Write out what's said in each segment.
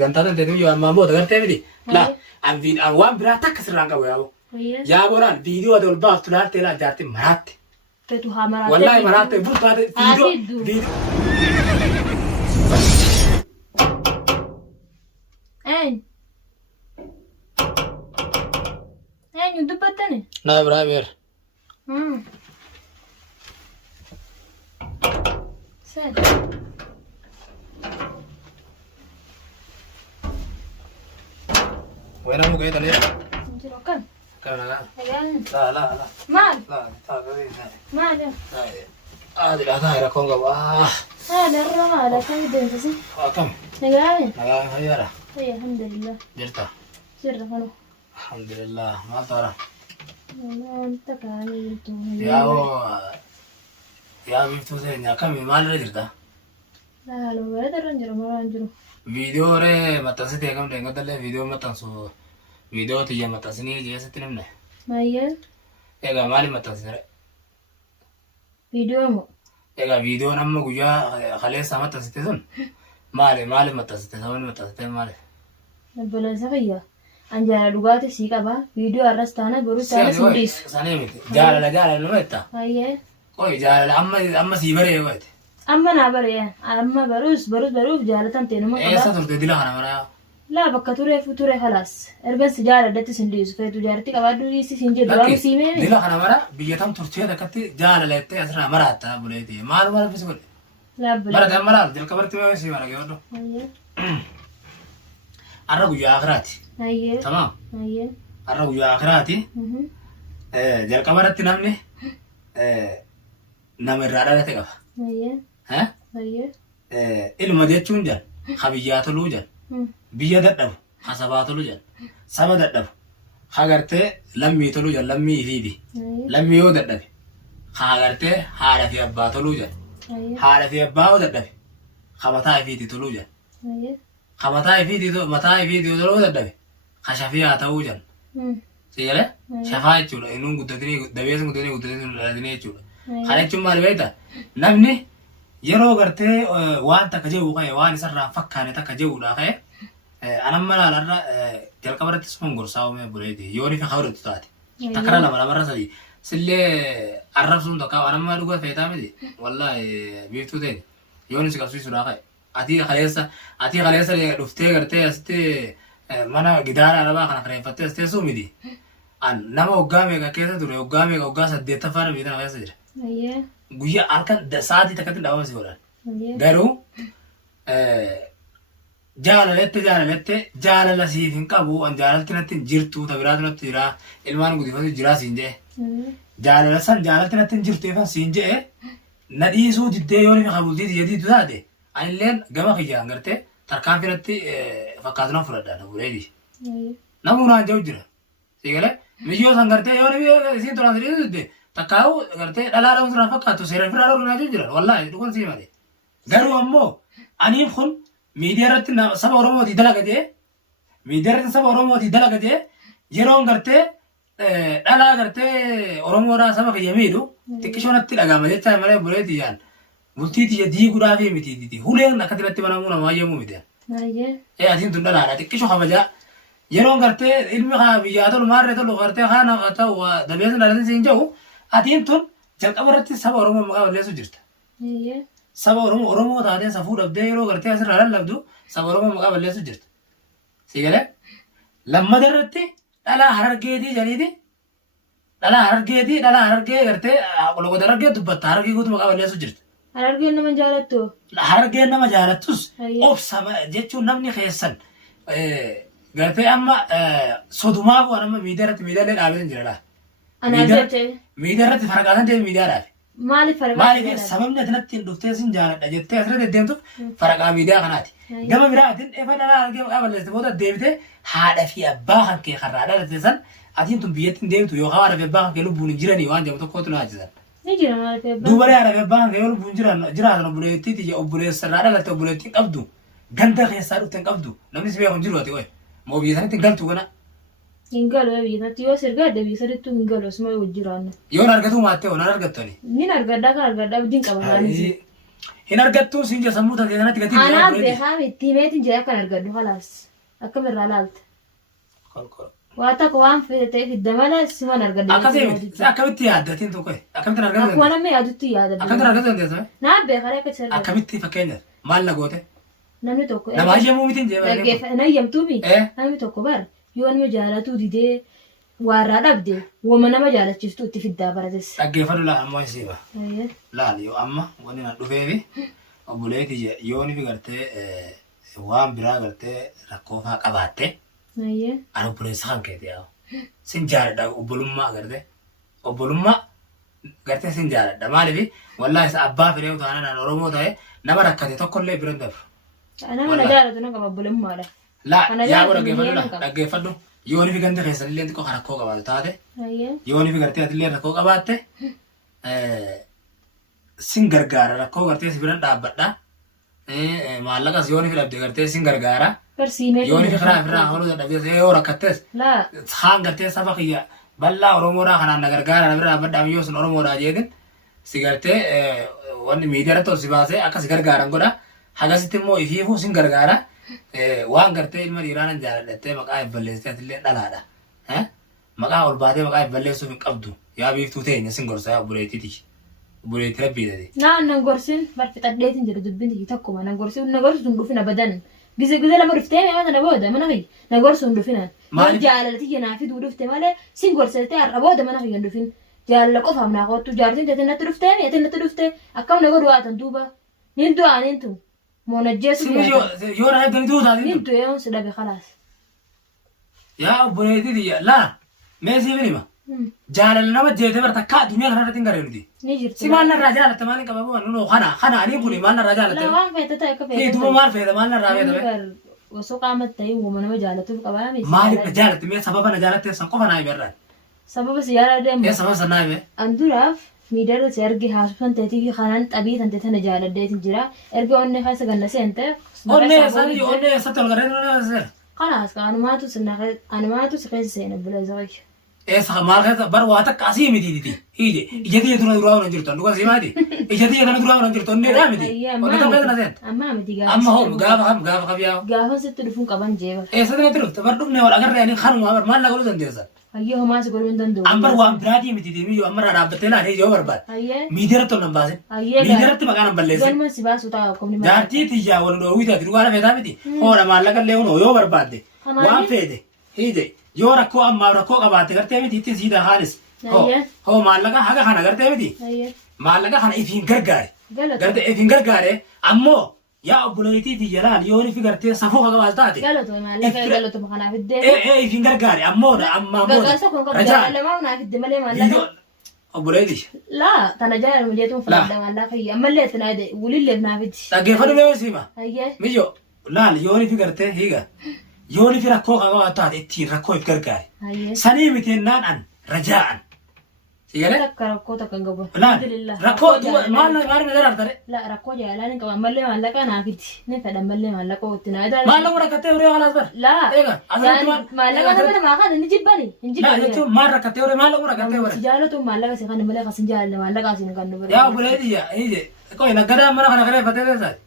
gantaatan teetu yoo amma ammoo dagartee miti la an waan biraa takka sirraan qabu yaabo yaa booraan viidiyoo ati ol baaftu laaltee laa jaarti maraatti teetu haa maraatti wallahi maraatti burtaate viidiyoo Eenyu dubbattani? naa biraa beer Sen. Wena mu gaita ne? Jiro kan. Kana na. Ayan. La. Mal. La, ta gari na. Mal. Di la ta era konga ba. Darra mala kan dente si. Kam. Ayan. Naga hayara. Ay alhamdulillah. Jirta. Sirra hano. Alhamdulillah. Ma tara. Anta kani tu. yaa biftuu ta'e nyaakamii maalirra jirta? Laalo bara darran jiru maraan jiru. Viidiyoo ree maxxansitee kam deengadallee viidiyoo maxxansu viidiyoo tiyya maxxansinii jeesatti nimne. Mayyeen? Egaa maali maxxansitee? Viidiyoo moo? Egaa viidiyoon amma guyyaa kaleessaa maxxansite sun maali maxxansite sababni maxxansite maali? Obboleessa fayyaa. An jaalala dhugaatii sii qabaa. Viidiyoo arras taana borus taana sindiisu. Sanii miti. Jaalala nama jettaa? Mayyeen? Oye jaalala amma sii baree waati. Amma naa baree amma baruuf jaalatan ta'e nama qabaa. Eessa turte dila kana maraa? Laa bakka ture halaas. Ergan si jaaladatti sindiisu feetu jaalatti qabaaddu dhiisi siin jedhu waan sii meene. Dila kana mara biyya tam turtee takkatti jaalalattee asirraa maraatta buleeti. Maal bisi godhe? Laabbule. Maratan maraal jalqabarti mee sii mara geewwadhu. Arra guyyaa akiraati. Ayyee. Tamaam. Ayyee. Arra guyyaa akiraati. Jalqabaratti namni nama irraa dhalate qaba. Ayyee. Ayyee. Ilma jechuun jaan ha biyyaa toluu jaan biyya dadhabu ha sabaa toluu jaan saba dadhabu ha gartee lammii toluu jaan lammii ifiiti. Lammii yoo dadhabe ha gartee haadha fi abbaa toluu jaan haadha fi abbaa yoo dadhabe ha mataa ifiiti toluu jaan ha mataa ifiiti toluu dadhabe ha shafiyaa ta'uu jaan. Sigalee shafaa jechuudha inni guddatanii dabeessa guddatanii dhalatanii jechuudha. Kana jechuun maal beektaa? Namni yeroo gartee waan takka jedhu ka'e waan isarraa fakkaane takka jedhudha ka'e anamma laalarra jalqabarratti sun gorsaa uumee buleeti yoo ni fakkaa godhatu taate takkara lamarra sadii sillee arrabsuun tokko anamma dhugaa feetaa miti wallaahi biiftuu ta'e yoo ni si qabsiisudha ka'e ati kaleessa dhuftee gartee asitti mana gidaara arabaa kana kareeffattee as teessuu miti nama waggaa meeqa keessa ture waggaa 8ffaa biyya kana keessa jira. Guyyaa halkan sa'aatii takkatti dhaabamasi godhan. Garuu jaalala siif hin qabu an jaalalti natti hin jirtu tabiraatu natti jira ilmaan guddifatu jira siin jedhe. Jaalala san jaalalti natti hin jirtu ifan siin jedhe na dhiisuu diddee yoo ni qabultii diyyatiitu taate anilleen gama kiyyaan gartee tarkaanfii natti fakkaatu nan fudhadha na buleeti. Namuu naan jedhu jira. Sigalee miyyoo san gartee yoo ni isiin tolaan sadii diddee takkaa'u gartee dhalaa dhabuun sirraa fakkaatu seera firaa dhowwu naa jiran wallaahi dhugan sii malee. Garuu ammoo aniif kun miidiyaa irratti saba Oromootii dalagatee yeroon gartee dhalaa gartee Oromoodhaa saba kiyya miidhu xiqqishoo natti dhagahama jechaa malee buleetii yaan bultii tiyya diiguudhaa fi mitiiti huleen akkatti natti banamuu nama wayyamuu miti. Atiin tun dhalaadha xiqqishoo kabajaa yeroon gartee ilmi biyyaa tolu maarree tolu gartee haana ta'u dabeessan dhalatin siin jedhu atiin tun jalqabarratti saba Oromoo maqaa balleessu jirta. Saba Oromoo taatee safuu dhabdee yeroo gartee asirraa lallabdu saba Oromoo maqaa balleessu jirta. Sigalee lammada irratti dhalaa harargeetii jaliiti dhalaa harargee gartee qoloqota harargee dubbatta harargee guutuu maqaa balleessu jirta. Harargeen nama jaalattu. Harargeen nama jaalattus obsa jechuun namni keessan gartee amma sodumaaf waan amma miidiyaa irratti miidiyaalee dhaabee jira. Miidiyaa irratti faraqaasan ta'e miidiyaadhaaf. Maaliif sababni ati natti hin dhuftee sin jaaladha jettee asirratti deemtuuf faraqaa miidiyaa kanaati. Gama biraatiin efa dhalaa harargee maqaa balleessite booda deebitee haadha fi abbaa kan kee karraa dhalate san atiin tun biyyatti hin deemtu yookaan haadha fi abbaa kan kee lubbuun hin jiranii waan jedhamu tokkotu na achisan. Duuba haadha fi abbaa kan kee yoo lubbuun jiraatan obboleettii obboleessa irraa dhalatte obboleettii qabdu ganda keessaa dhufte hin qabdu namni si beeku hin jiru ati qoy moo biyya sanitti hin galtu kana. Hingalu biyya sanatti yoo sirgaa adda biyya sanatti hingalu asuma yoo jiraannu. Yoon argatu maattee waan argattani. Nin argaddaa kan argaddaa abdiin qaba maanis. هنا رجعتوا سنجة سموتها كذا نتيجة أنا بخامي تيميتين جاي كان أرجعوا خلاص أكمل رالالت واتك وان في تيك الدمالة سما نرجع أكمل أكمل تيادتين تو كوي أكمل تنرجع أكوانا ما يادتي يادا أكمل تنرجع تنده نعم بخارك تسرج أكمل تفكير مال لقوته نمني توكو نما هي مو ميتين جبا لقيت أنا يمتومي نمني توكو بار يوم مجالاتو دي warra dhabde wama nama jaalachiiftu itti fiddaa barates. Dhaggeeffadhu laa ammoo isiiba. Ayyee. Laal yoo amma wanni na dhufeefi obboleetii yooni fi gartee waan biraa gartee rakkoo fa'aa qabaatte. Ayyee. Ani obboleessa kan keeti yaa. Sin jaaladha obbolummaa gartee obbolummaa gartee sin jaaladha maaliifi wallaahi isa abbaa fedhee utaanaan Oromoo ta'e nama rakkate tokkollee bira dabru. Nama na jaalatu nama qaba obbolummaadha. Laa yaa dhaggeeffadhu. Yooni fi gandi keessan illee xiqqoo rakkoo qabaatu taate. Yooni fi gartee ati illee rakkoo qabaatte sin gargaara rakkoo gartee si biran dhaabbadha. Maallaqas yooni fi dhabde gartee sin gargaara. Yooni fi karaa ofirraa ooluu dadhabdees yoo rakkattes haan gartee saba kiyya bal'aa Oromoodhaa kanaan na gargaara na bira dhaabbadhaa yoo sun Oromoodhaa jeetin si gartee wanni miidiyaarratti ol si baasee akka si gargaaran godha. Hagasitti immoo ifiifuu sin gargaara. Waan gartee ilma dhiiraan jaaladhattee maqaa balleessitee atillee dhalaadha. Maqaa ol baatee maqaa balleessuuf hin qabdu. Yaa biiftuu teenya sin gorsa yaa obboleettiiti. Obboleetti rabbiidhati. Nan gorsin barfixadheetiin jiru dubbinti tokkuma nan gorsin na gorsu hin dhufin abadan. Gize lama dhuftee meeqa na booda mana kiyya na gorsu hin dhufinan. Maal jaalalati keenyaa fi dhufte malee sin gorsitee har'a booda mana kiyya hin dhufin. Jaalala qofaaf naa kottu jaartiin teetiin natti dhuftee meetiin natti dhuftee akkam na godhu haatan duuba. Nin du'aa nin tu. Monajjeesu yoo na eegani duutaa nin tu yoo si dhabe khalaas. Yaa obboleettiiti laa mee sii minima. Jaalala nama jeete barta akka addunyaa kanarratti hin garee nuti. Ni jirti. Si maal narraa jaalatte maal hin qabamu nunoo kana ani kuni maal narraa jaalatte. La waan feete ta'e akka feete. Duuba maal feete maal narraa feete. Osoo qaamatti ta'e uumama nama jaalatuuf qabaa miti. Maaliif na jaalatte mee sababa na jaalatte san qofa naa ibarraa. Sababa si yaala deemu. Sababa san naa ibe. Anduraaf miidiyaarra si ergi haasofan ta'eetii kanaan xabii tante tana jaaladdeetiin jira. Erga onnee keessa ganna seente. Onnee satti ol garee onnee seera. Kanaas anumaatu si keessa seena bila zaayya. Esa maal keessa bar waa takka asii miti diti. Ijati jedhu na duraa waan jirtu dhuga simaati. Ijati jedhu na duraa waan jirtu onnee dhaa miti. Onnee tokko keessa na seenta. Amma miti gaafa. Amma hoo gaafa qabyaa. Gaafa sitti dhufuun qaban jeeba. Eessa natti dhufte bar dhufne wal agarra yaani kanuma bar maal na godhuu dandeessa. Hayyee homaa si godhuu hin danda'u. Ambar waan biraatii miti diimii yoo amma irraa dhaabbattee laalee yoo barbaade. Hayyee. Miidiyaarratti ol nan baasin. Hayyee. Miidiyaarratti maqaan hin balleessin. Galma si baasu ta'a qomni maal. Jaartii tiyyaa wal dhoowwii taati dhugaa lafeetaa miti. Hoodha maallaqa illee hunoo yoo barbaadde. Waan feete. Hiide. Yoo rakkoo ammaa rakkoo qabaatte gartee miti itti siidha haalis. Hoo maallaqa haga kana gartee miti. Maallaqa kana ifiin gargaare. Gartee ifiin gargaare ammoo yaa obboleettii tiyya laal yoo ifi gartee safuu haga baas taate. Galatoo maallaqa galatoo kanaaf iddee. Ifiin gargaare ammoo ammaa booda. Gaggaasa kun kan jaalalamaa naaf iddee malee maallaqa. Obboleettii. Laa tana jaalala mujeetuun fudhadha maallaqa iyya ammallee itti naade wulillee naaf itti. Dhaggeeffadhu mee siima. Hayyee. Miyyo laal yoo ifi gartee hiiga. Yooni fi rakkoo qabaa taate ittiin rakkoo if gargaare. Sanii miteennaan an rajaa'an. Sigalee? Rakkoo takka hin qabu. Rakkoo maal mi daraartare? Rakkoo jaalaan hin qaban mallee maallaqa naafiti. Ni fedhan mallee maallaqa itti naa daala. Maallaqa rakkattee horii halaas bara? Laa. Eega. Maallaqa nama namaa kan inni jibbani. Laa jechuun maal rakkattee horii maallaqa rakkattee bara? Jaalatu maallaqa si kan malee kasin jaalle maallaqa asin kan nu bara. Yaa obboleettii yaa ije. Qoy naggadaa mana kana kireeffatee teessaati.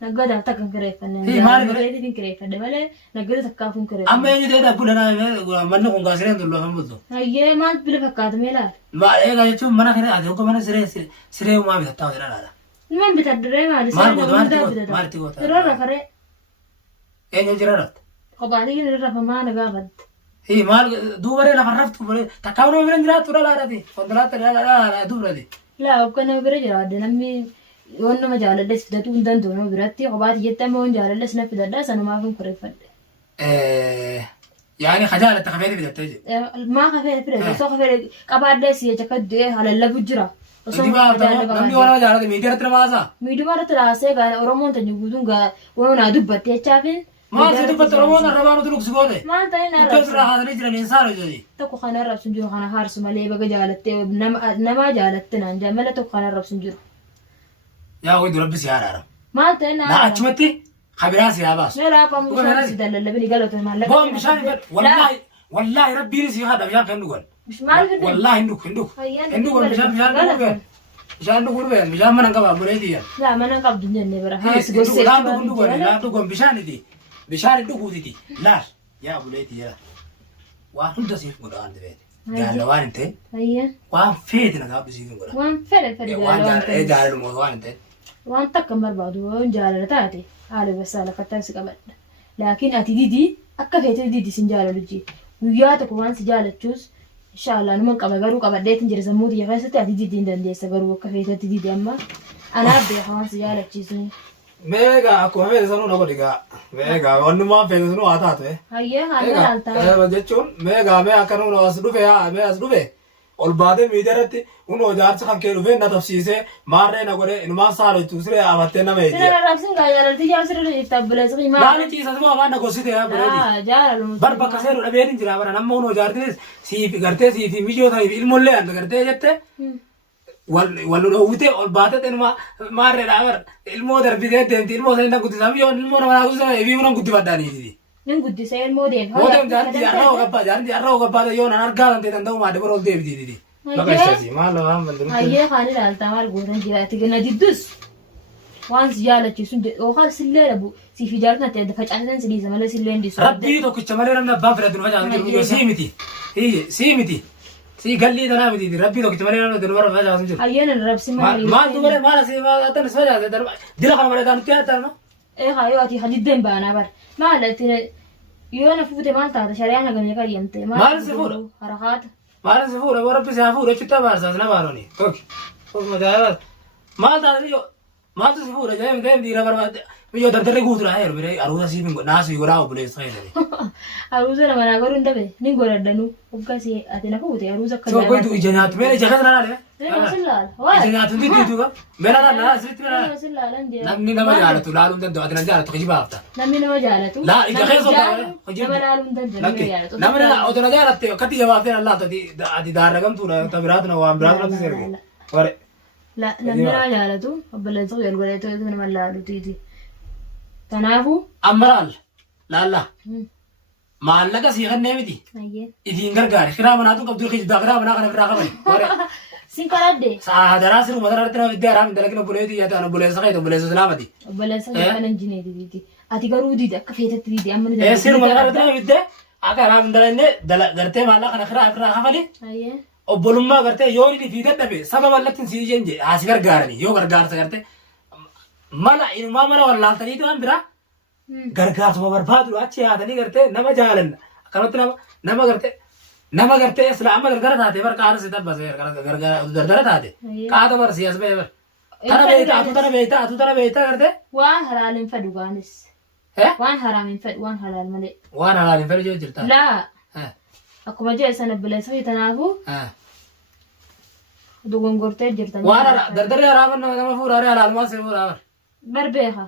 Naggadaa takka hin kireeffanne. Obboleettii hin kireeffanne malee naggada takkaaf hin kireeffanne. Amma eenyu ta'ee dhagguu danaa manni kun gaasireen tullu afaan bultu. Hayyee maal bila fakkaatu mee laala? Eega jechuun mana kana ati hokko mana siree uumaa bitattaa hojii dhalaadha. Niman bitaddiree maali? Maalitti goota? Yeroo rafaree. Eenyu jira rafte? Kophaatii inni rafa maana gaafatte. Maal duubaree lafa raftu takkaa nama bira jiraattu dhalaadhaati. Konkolaataa dhalaadhaa duubarati. Laa hokka nama bira jiraadde namni yoon nama jaaladhes fidatuu hin danda'u nama biratti kophaati jettama yoon jaaladhes na fidadhaa sanumaaf hin kureeffadhe. Yaani hajaalatte kafeeti fidattee jiru. Maa kafee fidate osoo kafee qabaadhee si jecha akka du'ee halallabu jira. Namni waan nama jaalate miidiyaarratti nama haasaa. Miidiyaarratti raasee gaana Oromoon tanya guutuun waan naa dubbatte jechaafin. Maal si dubbatte Oromoon arrabaa nuti luksi goote. Maal ta'e naa raabsu. Irraa haasanii jiran hin saaro jedhani. Tokko kana raabsu jiru kana haarsu malee baga jaalattee nama jaalatte naan jaamala tokko kana raabsu jiru. Yaa wayii dura bisi yaadaadha. Maal ta'e naa raabsu. Achumatti kabiraa si yaa baasu. Mee laafaa bishaan si daldalabini galata maallaqa. Boon bishaan wallaahi rabbiin si haadha bishaan kan dhugan. Maal fidde? Wallaahi hin dhugu. Hin dhugu bishaan dhugan. bishaan dhuguu dhufe bishaan mana qaba buleetii yaa. Laa mana qabdu jennee bara. Haas gorsee. Laatu dhugoon laatu goon bishaaniti bishaan dhuguutiti laal yaa buleetii yaa. Waan hunda siif godha waan ta'eef. Jaalala waan hin ta'e. Ayyaa. Waan feeti na gaabdu siif godha. Waan fedhe waan jaalala waan hin ta'e. Waan takka hin barbaadu waan jaalala taate haala basaa lafa si qabadha. Laakiin ati didii akka feetee didii sin jaalalu jee. Guyyaa tokko waan si jaalachuus inshallah numa qaba garuu qabadheetiin jira sammuu xiyya keessatti ati didii hin dandeessa garuu akka feetetti didii amma anaaf beeka waan si jaalachiisu. Meegaa akkuma feete sanuu na godhi gaa. Meegaa wannumaan feete sanuu haa taatu. Hayyee haala laaltaa. Jechuun meegaa mee akka nuun as dhufe haa mee as dhufe ol baatee miidiyaa irratti kunoo jaarsa kan kee dhufee na tafsiisee maarree na godhee inumaan saalachuu siree abattee nama eeggee. Siree raabsin gaa jaalalti jaarsa irra iftaa buleessa qimaa. Maali ciisa suma afaan na gossite yaa buleeti. Jaalalu. Bar bakka seeru dhabeetiin jira bara namma kunoo jaartinis siif gartee siif mijoota ilmollee anta gartee jette. Wal dhowwitee ol baatee inuma maarree dhaabar ilmoo darbitee deemti ilmoo sanii na guddisaa biyyoon ilmoo nama naa guddisaa eebii munan guddifadhaaniiti. Nin guddisee ilmoo deema. Mootiin jaartii har'a hoo gabbaa yoo nan argaa kan ta'e danda'u maadde bara ol deebitiiti. Maka ishee maal waan bandiru. Hayyee kaan ilaaltaa maal gootan jiraati gana jiddus waan si jaalachiisu yookaan sillee dhabu siif ijaartu na ta'e facaasatan si dhiisa malee sillee hin dhiisu. Rabbii tokkicha malee namni abbaan fedhatu facaasan jiru sii miti. Sii miti. Sii gallii tanaa miti rabbii tokkicha malee namni dura facaasan jiru. Hayyee nan rabsi malee. Maaltu malee maala sii maala tan facaase dila kana malee tan nuti haatan no. Hayyoo ati hadiddeen baanaa bar maalati yoo na fuute maal taata shari'aa nagamee qayyamte maal si fuudha harakaata. Maal si fuudha warra bisaa fuudha chitta baarsaas na baaroni. Maal taata yoo maaltu si fuudha jedhee miti dhiira barbaadde biyyoo dardarri guutuudha heeru bire aruusa siif naasuu godhaa obboleessa fayyadame. Aruusa nama naa godhu hin dhabe ni godhadhanu hoggasii ati na fuute aruusa akka jaalatu. Goitu ija nyaatu meela ija kana laale. Ija nyaatu ndi diitu ka meela laala asirratti meela laala. Namni nama jaalatu laaluun danda'u ati na jaalatu hojii baafta. Namni nama jaalatu. Laa ija keessa hojii. Nama laaluun danda'u. Namni otoo na jaalatte akkatti jabaaftee na laata ati daarragamtuudha ta biraatu na waan biraatu natti sirbi. Ware. Namni nama jaalatu obboleessa wal godhatee nama laalu tiiti. Kanaafuu. Amma laalla. Maallaqa sii kannee miti. Itiin gargaare kiraa manaatu qabdu kijibdaa kiraa manaa kana biraa qabani. Ware. Sin karadde. Saadaraa siru madarratti nama itti haraam dalagina buleetii yaata obboleessa kayita obboleessa islaamati. Obboleessa kayita kana injineeti diiti. Ati garuu diidi akka feetatti diidi amma ni dalagina. Siru madarratti nama itti akka haraam dalagne gartee maallaqa kana kiraa biraa kafali. Obbolummaa gartee yoo inni fi dadhabe saba bal'attiin sii jenne asi gargaarani yoo gargaarsa gartee mana inumaa mana wallaaltaniitu waan biraa gargaarsuma barbaadu achi yaatanii gartee nama jaalanna akkanatti nama gartee islaama gargara taate bar qaana si tabbase gargara taate qaata bar siyas bee bar tana beeyta gartee waan halaalin fedhu gaanis waan haraamin fedhu waan halaal malee waan halaalin fedhu jechuu jirta laa akkuma jee sana bileessa tanaafu dogongortee jirtan waan dardaree haraaman nama fuudhaaree halaalumaa see fuudhaa barbeeka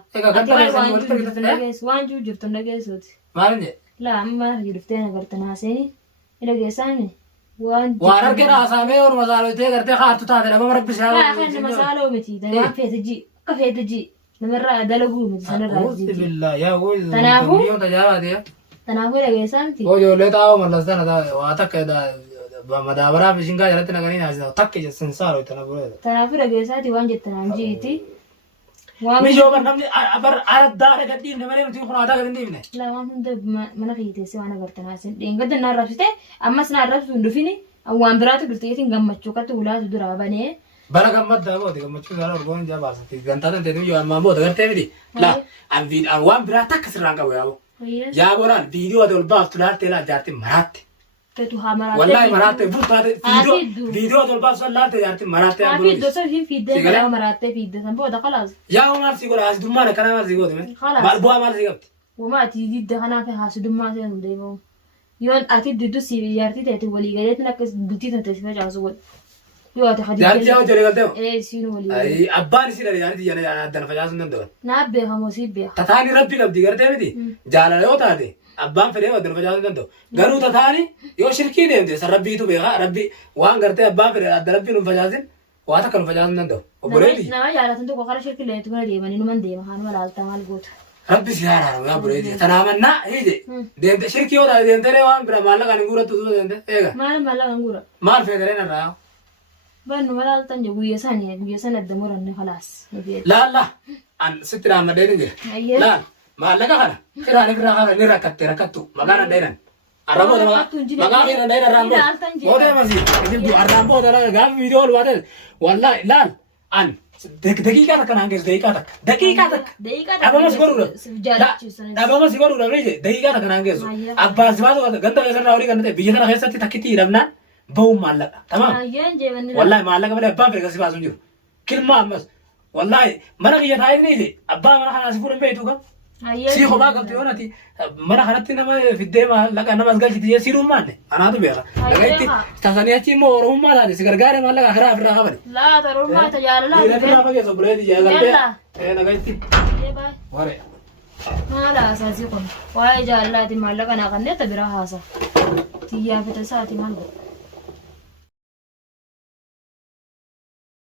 waan juu jirtu dhageessuuti maalin jedhe laa amma jiruftee nagartan haaseeni dhageessaani waan argina haasaamee orma saalotee gartee haartu taate nama rabbisaa laa kan nama saaloo miti waan feete ji akka feete ji namarraa dalaguu miti sanarraa Tanaafuu dhageessaa miti. Ijoollee taa'oo mallastan waa takka madaabaraa fi shingaa jalatti naqanii naasisa takka jechuun saaroo itti nabuudha. Tanaafuu dhageessaati waan jettanaan jiiti. Mijoo bar namni bar addaadha gadhiifne malee nuti kun aadaa gad hin dhiifne. La waan hunda mana kiyyateessee waan agartan haasin dheengadda naan rabsite ammas naan rabsu hin dhufini waan biraatu dhufteetiin gammachuu akkatti ulaatu duraa banee. Bara gammaddaa boode gammachuu isaa orgoon jaa baarsatti gantaa tan teetu yoo ammaan booda gartee miti. La waan biraa takka sirraan qabu yaaboo. Yaa boraan viidiyoo ati ol baaftu laaltee laa jaartii maraatte. Wallahi maraatte burtaate viidiyoo ati ol baaftu san laaltee jaartii maraatte. Fiiddoo sun hin fiiddee yaa maraattee fiiddee san booda khalaas. Yaa maal si godha hasidummaan akkanaa maal si goote maal bu'aa maal si qabdi. Wama ati didda kanaaf hasidummaa seen hin deemamu. Yoon ati diddu si jaartii ta'e walii galeetiin akka bultii tan teessifee caasu godhu. Yoo ati hadii. Jaartii yaa hojjete galtee. Siinu walii galee. Abbaan isii dhala jaartii jala addana facaasuu danda'u. Naaf beekamoo siif beeka. Tataani rabbi qabdi gartee miti. Jaalala yoo taate abbaan fedhee addana facaasuu danda'u. Garuu tataani yoo shirkii deemte san rabbiitu beeka rabbi waan gartee abbaan fedhee adda rabbii nu facaasin waa takka nu facaasuu danda'u. Obboleetti. Nama jaalatan tokko karaa shirkii leentu bira deemanii numan deema haan malaaltaa maal goota. Rabbi si haaraaramu yaa obboleetti. Tanaamannaa hiije deemte shirkii yoo taate deemtee waan bira maallaqaan hin guurattu deemte eega. Maal maallaqaan guura. Maal feedaree narraa. بانو ولا تنجو ويا سنة دمرني خلاص لا أن ستنا ما ديرين جي لا ما لك هذا كنا نركتو ما كان ديرن الرامو ده ما كان ديرن الرامو هذا مزيد يجيب الرامو ده قام فيديو الواتد والله لا أن دقيقة كان عنكس دقيقة أبغى مسكورو لا أبغى مسكورو لا ريجي دقيقة كان عنكس أبغى سبازو غنتا كسر راوري كنته بيجنا خيسة تكتي رمنا بوم مالك تمام والله مالك بلا أبغى بيرجع سبازو جو كلمة أمس والله مرة كي يتعاي نيجي أبغى مرة خلاص فورن بيتو كم سيخو ما قلت يونا تي مرة خلتي نما في الدم لك أنا مسجل تيجي سيرو مانه أنا تو بيها لكن تانزانيا تي مو روم ما لاني سكرجار ما لك آخر آخر خبر لا تروح ما تجال لا لا ما كيسو بلادي جا قلبي أنا قلتي واري ما لا أساسي كون واي جال لا تي ما لك أنا كنيت تبرا هاسا تيجي في تساتي ما